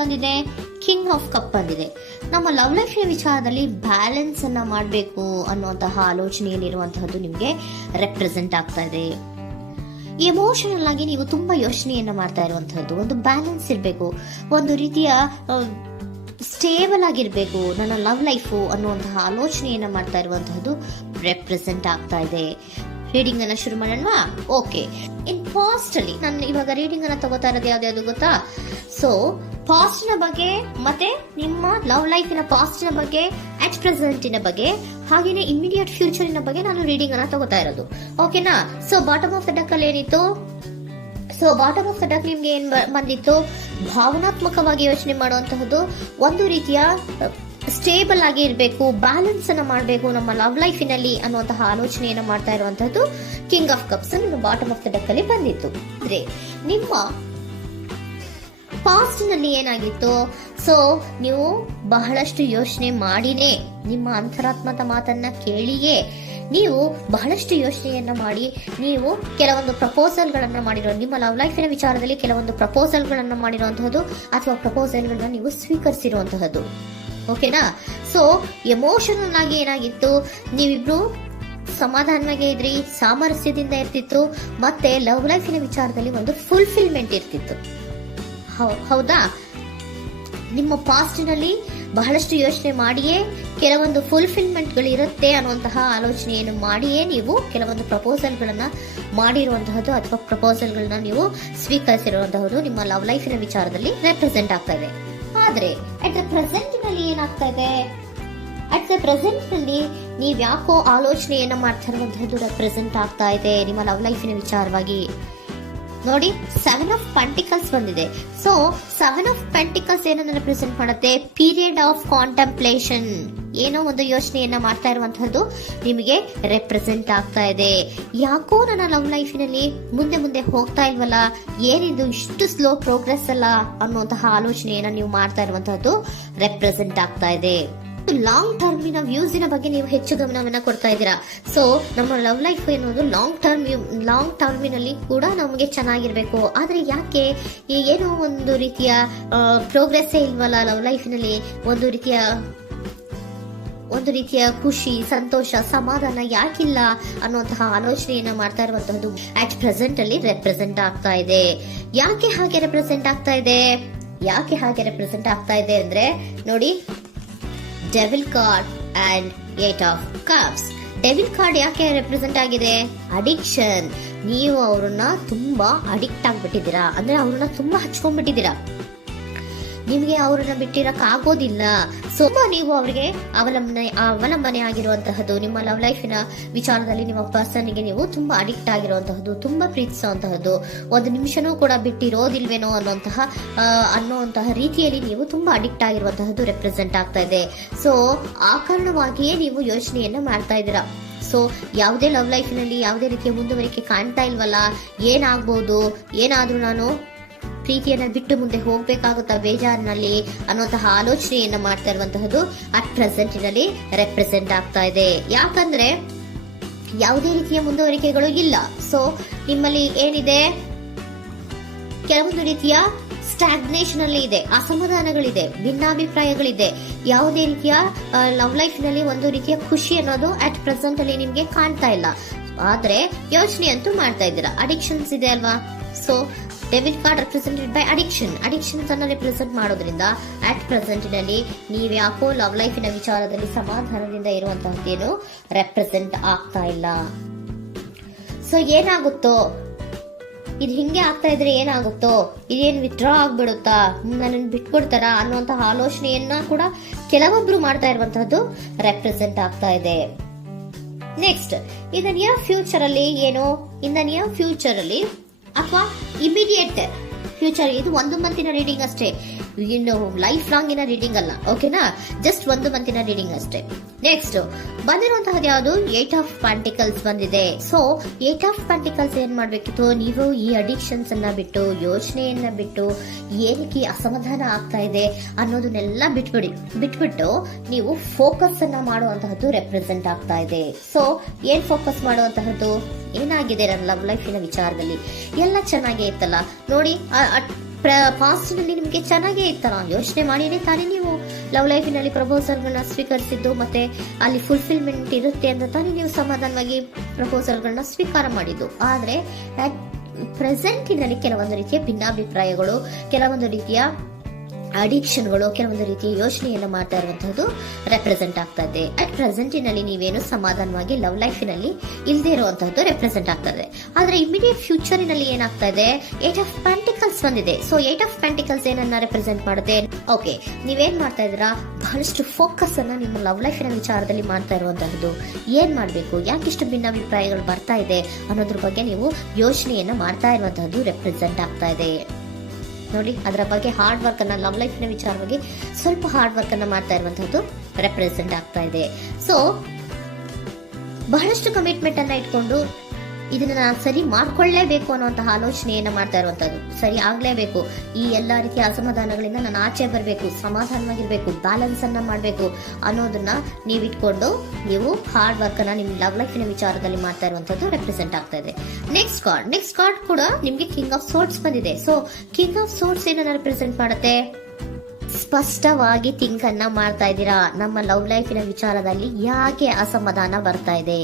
ಬಂದಿದೆ, king of cup ಬಂದಿದೆ. ನಮ್ಮ ಲವ್ ಲೈಫ್ ವಿಚಾರದಲ್ಲಿ ಬ್ಯಾಲೆನ್ಸ್ ಅನ್ನ ಮಾಡಬೇಕು ಅನ್ನುವಂತಹ ಆಲೋಚನೆಯಲ್ಲಿರುವಂತಹದ್ದು ನಿಮ್ಗೆ ರೆಪ್ರೆಸೆಂಟ್ ಆಗ್ತಾ ಇದೆ. ಎಮೋಷನಲ್ ಆಗಿ ನೀವು ತುಂಬಾ ಯೋಚನೆಯನ್ನ ಮಾಡ್ತಾ ಇರುವಂತಹದ್ದು, ಒಂದು ಬ್ಯಾಲೆನ್ಸ್ ಇರಬೇಕು, ಒಂದು ರೀತಿಯ ಸ್ಟೇಬಲ್ ಆಗಿರ್ಬೇಕು ನನ್ನ ಲವ್ ಲೈಫು ಅನ್ನುವಂತಹ ಆಲೋಚನೆಯನ್ನ ಮಾಡ್ತಾ ಇರುವಂತಹದ್ದು ರೆಪ್ರೆಸೆಂಟ್ ಆಗ್ತಾ ಇದೆ. ರೀಡಿಂಗ್ ಅನ್ನ ಶುರು ಮಾಡೋಣವಾ? ಓಕೆ. ಇನ್ ಪಾಸ್ಟ್ ಅಲ್ಲಿ ನಾನು ಇವಾಗ ರೀಡಿಂಗ್ ಅನ್ನ ತಗೋತಾ ಇರೋದು ಯಾವ್ದು ಗೊತ್ತಾ? ಸೊ ಪಾಸ್ಟಿನ ಬಗ್ಗೆ ಮತ್ತೆ ನಿಮ್ಮ ಲವ್ ಲೈಫಿನ ಪಾಸ್ಟಿನ ಬಗ್ಗೆ, ಅಟ್ ಪ್ರೆಸೆಂಟಿನ ಬಗ್ಗೆ, ಹಾಗೇನೆ ಇಮಿಡಿಯೇಟ್ ಫ್ಯೂಚರಿನ ಬಗ್ಗೆ ನಾನು ರೀಡಿಂಗ್ ಅನ್ನ ತಗೋತಾ ಇರೋದು. ಓಕೆನಾ? So bottom of the duck ಅಲ್ಲಿ ಏನಿತ್ತು? So bottom of the duck ನಿಮ್ಗೆ ಏನ್ ಬಂದಿತ್ತು? ಭಾವನಾತ್ಮಕವಾಗಿ ಯೋಚನೆ ಮಾಡುವಂತಹದ್ದು, ಒಂದು ರೀತಿಯ ಸ್ಟೇಬಲ್ ಆಗಿ ಇರಬೇಕು, ಬ್ಯಾಲೆನ್ಸ್ ಅನ್ನ ಮಾಡಬೇಕು ನಮ್ಮ ಲವ್ ಲೈಫಿನಲ್ಲಿ ಅನ್ನುವಂತಹ ಆಲೋಚನೆಯನ್ನ ಮಾಡ್ತಾ ಇರುವಂತಹದ್ದು ಕಿಂಗ್ ಆಫ್ ಕಪ್ಸ್ ನಿಮ್ಮ ಬಾಟಮ್ ಆಫ್ ದ ಡೆಕ್ ಅಲ್ಲಿ ಬಂದಿತ್ತು. ಅಂದ್ರೆ ನಿಮ್ಮ ಪಾಸ್ಟ್ ನಲ್ಲಿ ಏನಾಗಿತ್ತು? ಸೊ ನೀವು ಬಹಳಷ್ಟು ಯೋಚನೆ ಮಾಡಿನೇ, ನಿಮ್ಮ ಅಂತರಾತ್ಮದ ಮಾತನ್ನ ಕೇಳಿಯೇ ನೀವು ಬಹಳಷ್ಟು ಯೋಚನೆಯನ್ನ ಮಾಡಿ ನೀವು ಕೆಲವೊಂದು ಪ್ರಪೋಸಲ್ ಗಳನ್ನ ಮಾಡಿರೋ, ನಿಮ್ಮ ಲವ್ ಲೈಫಿನ ವಿಚಾರದಲ್ಲಿ ಕೆಲವೊಂದು ಪ್ರಪೋಸಲ್ ಗಳನ್ನ ಮಾಡಿರುವಂತಹದ್ದು ಅಥವಾ ಪ್ರಪೋಸಲ್ ಗಳನ್ನ ನೀವು ಸ್ವೀಕರಿಸಿರುವಂತಹದ್ದು. ಓಕೆನಾ? ಸೊ ಎಮೋಷನಲ್ ಆಗಿ ಏನಾಗಿತ್ತು? ನೀವಿಬ್ರು ಸಮಾಧಾನವಾಗಿ ಇದ್ರಿ, ಸಾಮರಸ್ಯದಿಂದ ಇರ್ತಿತ್ತು, ಮತ್ತೆ ಲವ್ ಲೈಫಿನ ವಿಚಾರದಲ್ಲಿ ಒಂದು ಫುಲ್ಫಿಲ್ಮೆಂಟ್ ಇರ್ತಿತ್ತು. ಹೌದಾ? ನಿಮ್ಮ ಪಾಸ್ಟಿನಲ್ಲಿ ಬಹಳಷ್ಟು ಯೋಚನೆ ಮಾಡಿಯೇ ಕೆಲವೊಂದು ಫುಲ್ಫಿಲ್ಮೆಂಟ್ ಗಳು ಇರುತ್ತೆ ಅನ್ನುವಂತಹ ಆಲೋಚನೆಯನ್ನು ಮಾಡಿಯೇ ನೀವು ಕೆಲವೊಂದು ಪ್ರಪೋಸಲ್ ಗಳನ್ನ ಮಾಡಿರುವಂತಹದ್ದು ಅಥವಾ ಪ್ರಪೋಸಲ್ ಗಳನ್ನ ನೀವು ಸ್ವೀಕರಿಸಿರುವಂತಹದ್ದು ನಿಮ್ಮ ಲವ್ ಲೈಫಿನ ವಿಚಾರದಲ್ಲಿ ರೆಪ್ರೆಸೆಂಟ್ ಆಗ್ತಾ ಇದೆ. ಆದ್ರೆ ಅಟ್ ದ ಪ್ರೆಸೆಂಟ್ ನಲ್ಲಿ ಏನಾಗ್ತಾ ಇದೆ? ಅಟ್ ದ ಪ್ರೆಸೆಂಟ್ ನಲ್ಲಿ ನೀವ್ ಯಾಕೋ ಆಲೋಚನೆಯನ್ನ ಮಾಡ್ತಾ ಇರುವಂತಹದ್ದು ರೆಪ್ರೆಸೆಂಟ್ ಆಗ್ತಾ ಇದೆ ನಿಮ್ಮ ಲವ್ ಲೈಫಿನ ವಿಚಾರವಾಗಿ. ನೋಡಿ, 7 ಆಫ್ ಪೆಂಟಿಕಲ್ಸ್ ಬಂದಿದೆ. ಸೊ 7 ಆಫ್ ಪೆಂಟಿಕಲ್ಸ್ ಏನನ್ನ ರೆಪ್ರೆಸೆಂಟ್ ಮಾಡುತ್ತೆ? ಪೀರಿಯಡ್ ಆಫ್ ಕಾಂಟೆಂಪ್ಲೇಷನ್, ಏನೋ ಒಂದು ಯೋಚನೆಯನ್ನ ಮಾಡ್ತಾ ಇರುವಂತಹದ್ದು ನಿಮಗೆ ರೆಪ್ರೆಸೆಂಟ್ ಆಗ್ತಾ ಇದೆ. ಯಾಕೋ ನನ್ನ ಲವ್ ಲೈಫಿನಲ್ಲಿ ಮುಂದೆ ಮುಂದೆ ಹೋಗ್ತಾ ಇಲ್ವಲ್ಲ, ಏನಿದು ಇಷ್ಟು ಸ್ಲೋ ಪ್ರೋಗ್ರೆಸ್ ಅಲ್ಲ ಅನ್ನುವಂತಹ ಆಲೋಚನೆಯನ್ನ ನೀವು ಮಾಡ್ತಾ ಇರುವಂತಹದ್ದು ರೆಪ್ರೆಸೆಂಟ್ ಆಗ್ತಾ ಇದೆ. ಲಾಂಗ್ ಟರ್ಮಿನ ವ್ಯೂಸಿನ ಬಗ್ಗೆ ನೀವು ಹೆಚ್ಚು ಗಮನವನ್ನ ಕೊಡ್ತಾ ಇದ್ದೀರಾ. ಸೊ ನಮ್ಮ ಲವ್ ಲೈಫ್ ಎನ್ನುವುದು ಲಾಂಗ್ ಟರ್ಮಿನಲ್ಲಿ ಕೂಡ ನಮಗೆ ಚೆನ್ನಾಗಿರ್ಬೇಕು. ಆದ್ರೆ ಯಾಕೆ ಏನೋ ಒಂದು ರೀತಿಯ ಪ್ರೋಗ್ರೆಸ್ ಇಲ್ವಲ್ಲ ಲವ್ ಲೈಫಿನಲ್ಲಿ, ಒಂದು ರೀತಿಯ ಖುಷಿ, ಸಂತೋಷ, ಸಮಾಧಾನ ಯಾಕಿಲ್ಲ ಅನ್ನುವಂತಹ ಆಲೋಚನೆಯನ್ನ ಮಾಡ್ತಾ ಇರುವಂತಹದ್ದು ಅಟ್ ಪ್ರೆಸೆಂಟ್ ಅಲ್ಲಿ ರೆಪ್ರೆಸೆಂಟ್ ಆಗ್ತಾ ಇದೆ. ಯಾಕೆ ಹಾಗೆ ರೆಪ್ರೆಸೆಂಟ್ ಆಗ್ತಾ ಇದೆ ಅಂದ್ರೆ ನೋಡಿ, devil card and 8 of cups. Devil card ಯಾಕೆ ರೆಪ್ರೆಸೆಂಟ್ ಆಗಿದೆ? ಅಡಿಕ್ಷನ್. ನೀವು ಅವ್ರನ್ನ ತುಂಬಾ ಅಡಿಕ್ಟ್ ಆಗ್ಬಿಟ್ಟಿದ್ದೀರಾ, ಅಂದ್ರೆ ಅವ್ರನ್ನ ತುಂಬಾ ಹಚ್ಕೊಂಡ್ಬಿಟ್ಟಿದ್ದೀರಾ, ನಿಮಗೆ ಅವ್ರನ್ನ ಬಿಟ್ಟಿರಕ್ ಆಗೋದಿಲ್ಲ. ಸೊ ನೀವು ಅವ್ರಿಗೆ ಅವಲಂಬನೆ ಆಗಿರುವಂತಹದ್ದು, ನಿಮ್ಮ ಲವ್ ಲೈಫಿನ ವಿಚಾರದಲ್ಲಿ ನಿಮ್ಮ ಪರ್ಸನ್ಗೆ ನೀವು ತುಂಬಾ ಅಡಿಕ್ಟ್ ಆಗಿರುವಂತಹದ್ದು, ತುಂಬಾ ಪ್ರೀತಿಸುವಂತಹದ್ದು, ಒಂದು ನಿಮಿಷನೂ ಕೂಡ ಬಿಟ್ಟಿರೋದಿಲ್ವೇನೋ ಅನ್ನುವಂತಹ ರೀತಿಯಲ್ಲಿ ನೀವು ತುಂಬಾ ಅಡಿಕ್ಟ್ ಆಗಿರುವಂತಹದ್ದು ರೆಪ್ರೆಸೆಂಟ್ ಆಗ್ತಾ ಇದೆ. ಸೊ ಆ ಕಾರಣವಾಗಿಯೇ ನೀವು ಯೋಚನೆಯನ್ನ ಮಾಡ್ತಾ ಇದ್ದೀರಾ. ಸೊ ಯಾವುದೇ ಲವ್ ಲೈಫಿನಲ್ಲಿ ಯಾವುದೇ ರೀತಿಯ ಮುಂದುವರಿಕೆ ಕಾಣ್ತಾ ಇಲ್ವಲ್ಲ, ಏನಾಗ್ಬೋದು, ಏನಾದ್ರೂ ನಾನು ಪ್ರೀತಿಯನ್ನ ಬಿಟ್ಟು ಮುಂದೆ ಹೋಗ್ಬೇಕಾಗುತ್ತಾ ಬೇಜಾರಿನಲ್ಲಿ ಅನ್ನುವಂತಹ ಆಲೋಚನೆಯನ್ನ ಮಾಡ್ತಾ ಇರುವಂತಹದ್ದು ಅಟ್ ಪ್ರೆಸೆಂಟ್ ನಲ್ಲಿ ರೆಪ್ರೆಸೆಂಟ್ ಆಗ್ತಾ ಇದೆ. ಯಾಕಂದ್ರೆ ಯಾವುದೇ ರೀತಿಯ ಮುಂದುವರಿಕೆಗಳು ಇಲ್ಲ. ಸೊ ನಿಮ್ಮಲ್ಲಿ ಏನಿದೆ? ಕೆಲವೊಂದು ರೀತಿಯ ಸ್ಟಾಗ್ನೇಷನ್ ಅಲ್ಲಿ ಇದೆ, ಅಸಮಾಧಾನಗಳಿದೆ, ಭಿನ್ನಾಭಿಪ್ರಾಯಗಳಿದೆ. ಯಾವುದೇ ರೀತಿಯ ಲವ್ ಲೈಫ್ ನಲ್ಲಿ ಒಂದು ರೀತಿಯ ಖುಷಿ ಅನ್ನೋದು ಅಟ್ ಪ್ರೆಸೆಂಟ್ ಅಲ್ಲಿ ನಿಮ್ಗೆ ಕಾಣ್ತಾ ಇಲ್ಲ. ಆದ್ರೆ ಯೋಚನೆ ಅಂತೂ ಮಾಡ್ತಾ ಇದ್ದೀರಾ. ಅಡಿಕ್ಷನ್ಸ್ ಇದೆ ಅಲ್ವಾ? So devil card represented by addictions ಅನ್ನ ರೆಪ್ರೆಸೆಂಟ್ ಮಾಡೋದ್ರಿಂದ ಅಟ್ ಪ್ರೆಸೆಂಟ್ ನಲ್ಲಿ ನೀವ್ ಯಾಕೋ ಲವ್ ಲೈಫಿನ ವಿಚಾರದಲ್ಲಿ ಸಮಾಧಾನದಿಂದ ಇರುವಂತಹದ್ದೇನು ರೆಪ್ರೆಸೆಂಟ್ ಆಗ್ತಾ ಇಲ್ಲ. ಸೊ ಏನಾಗುತ್ತೋ, ಇದು ಹಿಂಗೆ ಆಗ್ತಾ ಇದ್ರೆ ಏನಾಗುತ್ತೋ, ಇದೇನು ವಿತ್ಡ್ರಾ ಆಗ್ಬಿಡುತ್ತಾ, ನನ್ನ ಬಿಟ್ಕೊಡ್ತಾರ ಅನ್ನುವಂತಹ ಆಲೋಚನೆಯನ್ನ ಕೂಡ ಕೆಲವೊಬ್ರು ಮಾಡ್ತಾ ಇರುವಂತಹದ್ದು ರೆಪ್ರೆಸೆಂಟ್ ಆಗ್ತಾ ಇದೆ. Next, in the near future ಅಲ್ಲಿ ಅಥವಾ ಇಮಿಡಿಯೇಟ್ ಫ್ಯೂಚರ್, ಇದು 1 ಮಂತಿನ ರೀಡಿಂಗ್ ಅಷ್ಟೇ, ಇನ್ನು ಲೈಫ್ ಲಾಂಗ್ ಇನ ರೀಡಿಂಗ್ ಅಲ್ಲ. ಓಕೆನಾ? ಜಸ್ಟ್ 1 ಮಂತಿನ ರೀಡಿಂಗ್ ಅಷ್ಟೇ. ನೆಕ್ಸ್ಟ್ ಬಂದಿರುವಂತಹದ್ದು ಯಾವುದು? 8 ಆಫ್ ಪೆಂಟಿಕಲ್ಸ್ ಬಂದಿದೆ. ಸೊ 8 ಆಫ್ ಪೆಂಟಿಕಲ್ಸ್ ಏನ್ ಮಾಡ್ಬೇಕಿತ್ತು? ನೀವು ಈ ಅಡಿಕ್ಷನ್ಸ್ ಅನ್ನ ಬಿಟ್ಟು, ಯೋಚನೆಯನ್ನ ಬಿಟ್ಟು, ಏನಕ್ಕೆ ಅಸಮಾಧಾನ ಆಗ್ತಾ ಇದೆ ಅನ್ನೋದನ್ನೆಲ್ಲ ಬಿಟ್ಬಿಟ್ಟು ನೀವು ಫೋಕಸ್ ಅನ್ನ ಮಾಡುವಂತಹದ್ದು ರೆಪ್ರೆಸೆಂಟ್ ಆಗ್ತಾ ಇದೆ. ಸೊ ಏನ್ ಫೋಕಸ್ ಮಾಡುವಂತಹದ್ದು? ಏನಾಗಿದೆ ನನ್ನ ಲವ್ ಲೈಫಿನ ವಿಚಾರದಲ್ಲಿ? ಎಲ್ಲ ಚೆನ್ನಾಗೇ ಇತ್ತಲ್ಲ ನೋಡಿ, ಪಾಸ್ಟ್ ನಲ್ಲಿ ನಿಮಗೆ ಚೆನ್ನಾಗೇ ಇತ್ತಲ್ಲ, ಯೋಚನೆ ಮಾಡಿನೇ ತಾನೇ ನೀವು ಲವ್ ಲೈಫಿನಲ್ಲಿ ಪ್ರಪೋಸಲ್ಗಳನ್ನ ಸ್ವೀಕರಿಸಿದ್ದು, ಮತ್ತೆ ಅಲ್ಲಿ ಫುಲ್ಫಿಲ್ಮೆಂಟ್ ಇರುತ್ತೆ ಅಂತ ತಾನೇ ನೀವು ಸಮಾಧಾನವಾಗಿ ಪ್ರಪೋಸಲ್ಗಳನ್ನ ಸ್ವೀಕಾರ ಮಾಡಿದ್ದು. ಆದ್ರೆ ಪ್ರೆಸೆಂಟಿನಲ್ಲಿ ಕೆಲವೊಂದು ರೀತಿಯ ಭಿನ್ನಾಭಿಪ್ರಾಯಗಳು, ಕೆಲವೊಂದು ರೀತಿಯ ಅಡಿಕ್ಷನ್ಗಳು, ಕೆಲವೊಂದು ರೀತಿಯ ಯೋಚನೆಯನ್ನು ಮಾಡ್ತಾ ಇರುವಂತದ್ದು ರೆಪ್ರೆಸೆಂಟ್ ಆಗ್ತಾ ಇದೆ. ಅಟ್ ಪ್ರೆಸೆಂಟಿನಲ್ಲಿ ನೀವೇನು ಸಮಾಧಾನವಾಗಿ ಲವ್ ಲೈಫಿನಲ್ಲಿ ಇಲ್ಲದೆ ಇರುವಂತದ್ದು ರೆಪ್ರೆಸೆಂಟ್ ಆಗ್ತಾ ಇದೆ. ಆದ್ರೆ ಇಮಿಡಿಯೇಟ್ ಫ್ಯೂಚರಿನಲ್ಲಿ ಏನಾಗ್ತಾ ಇದೆ, 8 ಆಫ್ ಪೆಂಟಿಕಲ್ಸ್ ಬಂದಿದೆ. ಸೊ 8 ಆಫ್ ಪೆಂಟಿಕಲ್ಸ್ ಏನನ್ನ ರೆಪ್ರೆಸೆಂಟ್ ಮಾಡುತ್ತೆ? ಓಕೆ, ನೀವೇನ್ ಮಾಡ್ತಾ ಇದ್ದೀರಾ, ಬಹಳಷ್ಟು ಫೋಕಸ್ ಅನ್ನ ನಿಮ್ಮ ಲವ್ ಲೈಫಿನ ವಿಚಾರದಲ್ಲಿ ಮಾಡ್ತಾ ಇರುವಂತಹದ್ದು. ಏನ್ ಮಾಡ್ಬೇಕು, ಯಾಕಿಷ್ಟು ಭಿನ್ನಾಭಿಪ್ರಾಯಗಳು ಬರ್ತಾ ಇದೆ ಅನ್ನೋದ್ರ ಬಗ್ಗೆ ನೀವು ಯೋಚನೆಯನ್ನ ಮಾಡ್ತಾ ಇರುವಂತಹದ್ದು ರೆಪ್ರೆಸೆಂಟ್ ಆಗ್ತಾ ಇದೆ. ನೋಡಿ, ಅದರ ಬಗ್ಗೆ ಹಾರ್ಡ್ ವರ್ಕ್ ಅನ್ನ, ಲವ್ ಲೈಫಿನ ವಿಚಾರವಾಗಿ ಸ್ವಲ್ಪ ಹಾರ್ಡ್ ವರ್ಕ್ ಅನ್ನ ಮಾಡ್ತಾ ಇರುವಂತಹದ್ದು ರೆಪ್ರೆಸೆಂಟ್ ಆಗ್ತಾ ಇದೆ. ಸೊ ಬಹಳಷ್ಟು ಕಮಿಟ್ಮೆಂಟ್ ಅನ್ನ ಇಟ್ಕೊಂಡು ಇದನ್ನ ನಾನು ಸರಿ ಮಾಡ್ಕೊಳ್ಳೇಬೇಕು ಅನ್ನುವಂತಹ ಆಲೋಚನೆಯನ್ನ ಮಾಡ್ತಾ ಇರುವಂತದ್ದು. ಸರಿ ಆಗ್ಲೇಬೇಕು, ಈ ಎಲ್ಲಾ ರೀತಿಯ ಅಸಮಾಧಾನಗಳಿಂದ ನಾನು ಆಚೆ ಬರಬೇಕು, ಸಮಾಧಾನವಾಗಿರ್ಬೇಕು, ಬ್ಯಾಲೆನ್ಸ್ ಅನ್ನ ಮಾಡಬೇಕು ಅನ್ನೋದನ್ನ ನೀವು ಇಟ್ಕೊಂಡು ನೀವು ಹಾರ್ಡ್ ವರ್ಕ್ ಅನ್ನ ನಿಮ್ ಲವ್ ಲೈಫಿನ ವಿಚಾರದಲ್ಲಿ ಮಾಡ್ತಾ ಇರುವಂತದ್ದು ರೆಪ್ರೆಸೆಂಟ್ ಆಗ್ತಾ ಇದೆ. ನೆಕ್ಸ್ಟ್ ಕಾರ್ಡ್ ಕೂಡ ನಿಮ್ಗೆ ಕಿಂಗ್ ಆಫ್ ಸೋರ್ಟ್ಸ್ ಬಂದಿದೆ. ಸೊ ಕಿಂಗ್ ಆಫ್ ಸೋರ್ಟ್ಸ್ ಏನನ್ನ ರೆಪ್ರೆಸೆಂಟ್ ಮಾಡುತ್ತೆ? ಸ್ಪಷ್ಟವಾಗಿ ಥಿಂಕ್ ಅನ್ನ ಮಾಡ್ತಾ ಇದ್ದೀರಾ. ನಮ್ಮ ಲವ್ ಲೈಫಿನ ವಿಚಾರದಲ್ಲಿ ಯಾಕೆ ಅಸಮಾಧಾನ ಬರ್ತಾ ಇದೆ,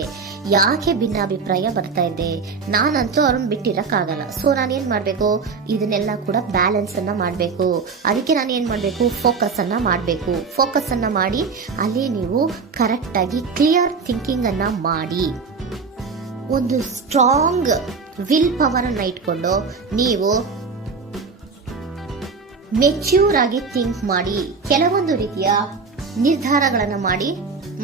ಯಾಕೆ ಭಿನ್ನಾಭಿಪ್ರಾಯ ಬರ್ತಾ ಇದೆ, ನಾನಂತೂ ಅವ್ರನ್ನ ಬಿಟ್ಟಿರಕ್ಕಾಗಲ್ಲ. ಸೊ ನಾನೇನ್ ಮಾಡ್ಬೇಕು, ಇದನ್ನೆಲ್ಲ ಕೂಡ ಬ್ಯಾಲೆನ್ಸ್ ಅನ್ನ ಮಾಡ್ಬೇಕು. ಅದಕ್ಕೆ ನಾನು ಏನ್ ಮಾಡ್ಬೇಕು, ಫೋಕಸ್ ಅನ್ನ ಮಾಡ್ಬೇಕು. ಫೋಕಸ್ ಅನ್ನ ಮಾಡಿ ಅಲ್ಲಿ ನೀವು ಕರೆಕ್ಟ್ ಆಗಿ ಕ್ಲಿಯರ್ ಥಿಂಕಿಂಗ್ ಅನ್ನ ಮಾಡಿ, ಒಂದು ಸ್ಟ್ರಾಂಗ್ ವಿಲ್ ಪವರ್ ಅನ್ನ ಇಟ್ಕೊಂಡು ನೀವು ಮೆಚ್ಯೂರ್ ಆಗಿ ಥಿಂಕ್ ಮಾಡಿ ಕೆಲವೊಂದು ರೀತಿಯ ನಿರ್ಧಾರಗಳನ್ನ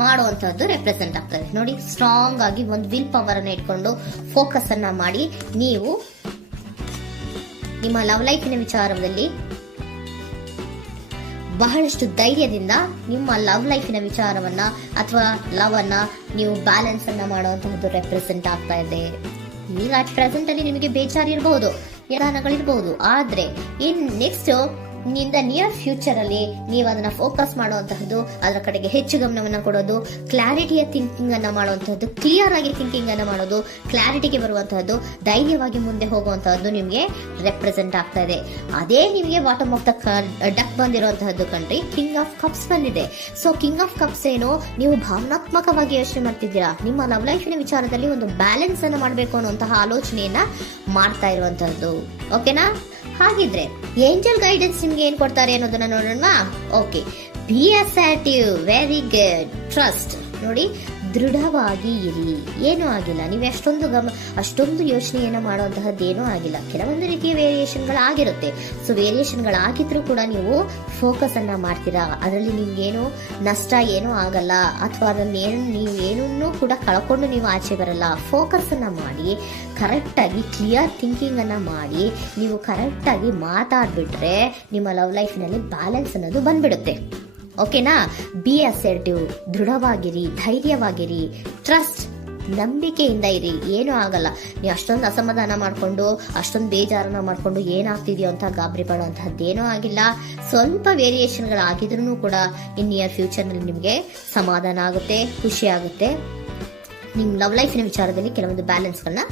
ಮಾಡುವಂತಹದ್ದು ರೆಪ್ರೆಸೆಂಟ್ ಆಗ್ತದೆ. ನೋಡಿ, ಸ್ಟ್ರಾಂಗ್ ಆಗಿ ಒಂದು ವಿಲ್ ಪವರ್ ಅನ್ನ ಇಟ್ಕೊಂಡು ಫೋಕಸ್ ಅನ್ನ ಮಾಡಿ ನೀವು ನಿಮ್ಮ ಲವ್ ಲೈಫಿನ ವಿಚಾರದಲ್ಲಿ ಬಹಳಷ್ಟು ಧೈರ್ಯದಿಂದ ನಿಮ್ಮ ಲವ್ ಲೈಫಿನ ವಿಚಾರವನ್ನ ಅಥವಾ ಲವ್ ಅನ್ನ ನೀವು ಬ್ಯಾಲೆನ್ಸ್ ಅನ್ನ ಮಾಡುವಂತಹದ್ದು ರೆಪ್ರೆಸೆಂಟ್ ಆಗ್ತಾ ಇದೆ. ಈಗ ಅಟ್ ಪ್ರೆಸೆಂಟ್ ಅಲ್ಲಿ ನಿಮಗೆ ಬೇಜಾರಿರಬಹುದು, ನಿಧಾನಗಳಿರಬಹುದು, ಆದ್ರೆ ಇನ್ ನೆಕ್ಸ್ಟ್ ನಿಂದ ನಿಯರ್ ಫ್ಯೂಚರ್ ಅಲ್ಲಿ ನೀವು ಅದನ್ನ ಫೋಕಸ್ ಮಾಡುವಂತಹದ್ದು, ಅದರ ಕಡೆಗೆ ಹೆಚ್ಚು ಗಮನವನ್ನ ಕೊಡೋದು, ಕ್ಲಾರಿಟಿಯ ಥಿಂಕಿಂಗ್ ಅನ್ನ ಮಾಡುವಂತಹದ್ದು, ಕ್ಲಿಯರ್ ಆಗಿ ಥಿಂಕಿಂಗ್ ಅನ್ನ ಮಾಡೋದು, ಕ್ಲಾರಿಟಿಗೆ ಬರುವಂತಹದ್ದು, ಧೈರ್ಯವಾಗಿ ಮುಂದೆ ಹೋಗುವಂತಹದ್ದು ನಿಮ್ಗೆ ರೆಪ್ರೆಸೆಂಟ್ ಆಗ್ತಾ ಇದೆ. ಅದೇ ನಿಮಗೆ ಬಾಟಮ್ ಆಫ್ ದ ಡಕ್ ಬಂದಿರುವಂತಹದ್ದು ಕಂಡ್ರಿ, ಕಿಂಗ್ ಆಫ್ ಕಪ್ಸ್ ಬಂದಿದೆ. ಸೊ ಕಿಂಗ್ ಆಫ್ ಕಪ್ಸ್ ಏನು, ನೀವು ಭಾವನಾತ್ಮಕವಾಗಿ ಯೋಚನೆ ಮಾಡ್ತಿದ್ದೀರಾ, ನಿಮ್ಮ ಲವ್ ಲೈಫಿನ ವಿಚಾರದಲ್ಲಿ ಒಂದು ಬ್ಯಾಲೆನ್ಸ್ ಅನ್ನ ಮಾಡಬೇಕು ಅನ್ನುವಂತಹ ಆಲೋಚನೆಯನ್ನ ಮಾಡ್ತಾ ಇರುವಂತಹದ್ದು. ಓಕೆನಾ? ಹಾಗಿದ್ರೆ ಏಂಜಲ್ ಗೈಡೆನ್ಸ್ ನಿಮ್ಗೆ ಏನ್ ಕೊಡ್ತಾರೆ ಅನ್ನೋದನ್ನ ನೋಡೋಣ. Okay, B assertive, very good, trust. ನೋಡಿ, ದೃಢವಾಗಿ ಇರಿ, ಏನೂ ಆಗಿಲ್ಲ. ನೀವು ಅಷ್ಟೊಂದು ಯೋಚನೆಯನ್ನ ಮಾಡುವಂತಹದ್ದು ಏನೂ ಆಗಿಲ್ಲ. ಕೆಲವೊಂದು ರೀತಿಯ ವೇರಿಯೇಷನ್ಗಳಾಗಿರುತ್ತೆ. ಸೊ ವೇರಿಯೇಷನ್ಗಳಾಗಿದ್ರೂ ಕೂಡ ನೀವು ಫೋಕಸ್ ಅನ್ನ ಮಾಡ್ತೀರಾ, ಅದರಲ್ಲಿ ನಿಮ್ಗೇನು ನಷ್ಟ ಏನೂ ಆಗಲ್ಲ, ಅಥವಾ ನೀವೇನೂ ಕೂಡ ಕಳ್ಕೊಂಡು ನೀವು ಆಚೆ ಬರಲ್ಲ. ಫೋಕಸ್ ಅನ್ನ ಮಾಡಿ ಕರೆಕ್ಟ್ ಆಗಿ ಕ್ಲಿಯರ್ ಥಿಂಕಿಂಗ್ ಅನ್ನ ಮಾಡಿ ನೀವು ಕರೆಕ್ಟ್ ಆಗಿ ಮಾತಾಡ್ಬಿಟ್ರೆ ನಿಮ್ಮ ಲವ್ ಲೈಫಿನಲ್ಲಿ ಬ್ಯಾಲೆನ್ಸ್ ಅನ್ನೋದು ಬಂದ್ಬಿಡುತ್ತೆ. ಓಕೆನಾ? ಬಿ ಅಸರ್ಟಿವ್, ದೃಢವಾಗಿರಿ, ಧೈರ್ಯವಾಗಿರಿ, ಟ್ರಸ್ಟ್, ನಂಬಿಕೆಯಿಂದ ಇರಿ, ಏನೂ ಆಗಲ್ಲ. ನೀವು ಅಷ್ಟೊಂದು ಅಸಮಾಧಾನ ಮಾಡ್ಕೊಂಡು ಅಷ್ಟೊಂದು ಬೇಜಾರನ್ನ ಮಾಡ್ಕೊಂಡು ಏನಾಗ್ತಿದೆಯೋ ಅಂತ ಗಾಬರಿ ಪಡುವಂತಹದ್ದೇನೂ ಆಗಿಲ್ಲ. ಸ್ವಲ್ಪ ವೇರಿಯೇಷನ್ಗಳಾಗಿದ್ರೂ ಕೂಡ ಇನ್ ನಿಯರ್ ಫ್ಯೂಚರ್ನಲ್ಲಿ ನಿಮಗೆ ಸಮಾಧಾನ ಆಗುತ್ತೆ, ಖುಷಿ ಆಗುತ್ತೆ. ನಿಮ್ಮ ಲವ್ ಲೈಫಿನ ವಿಚಾರದಲ್ಲಿ ಕೆಲವೊಂದು ಬ್ಯಾಲೆನ್ಸ್ಗಳನ್ನ